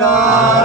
Ram.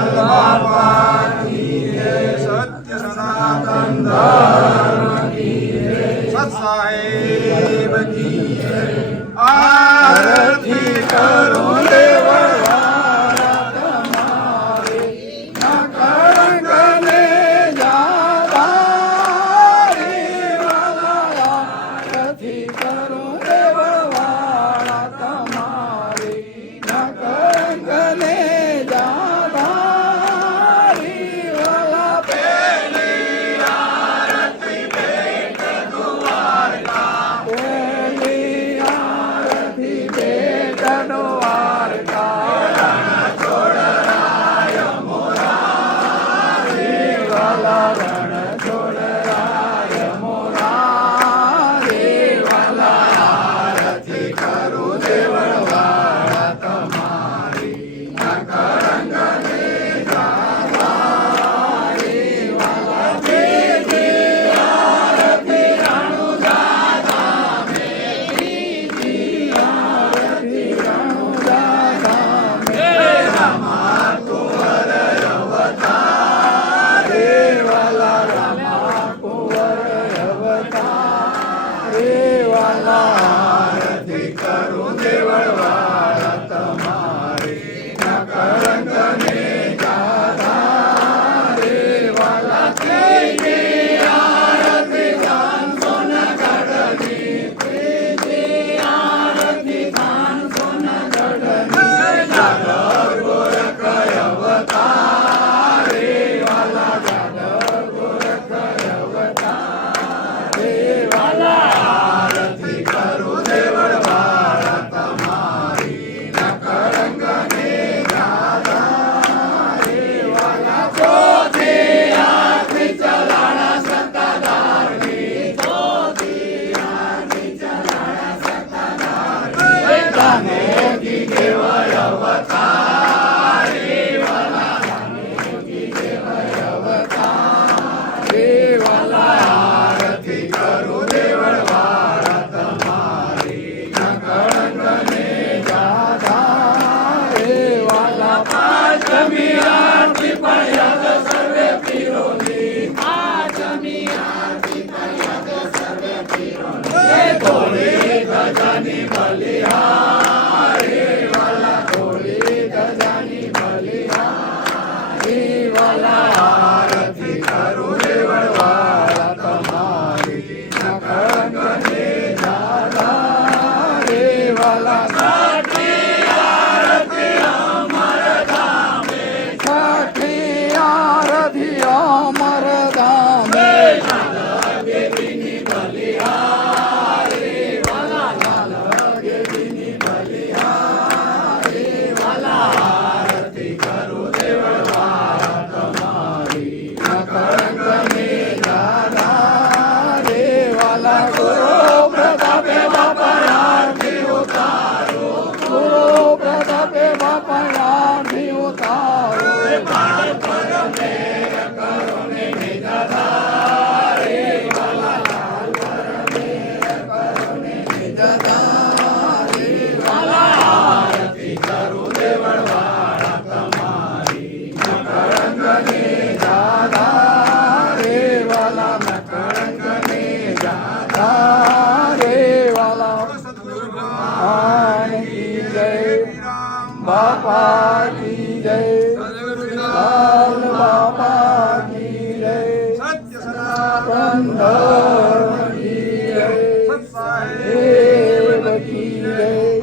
बापा की जय। सदगुरुदास बापा की जय। सनातन धर्म की जय। सत्साहेब की जय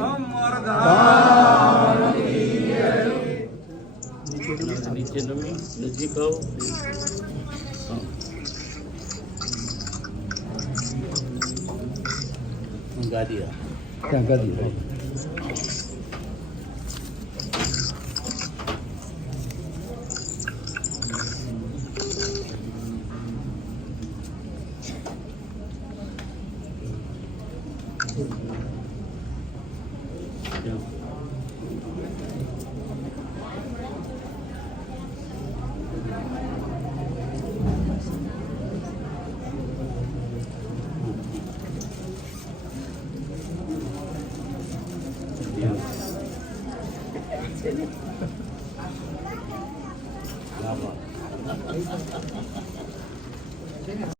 धाम की दिया क्या Bravo.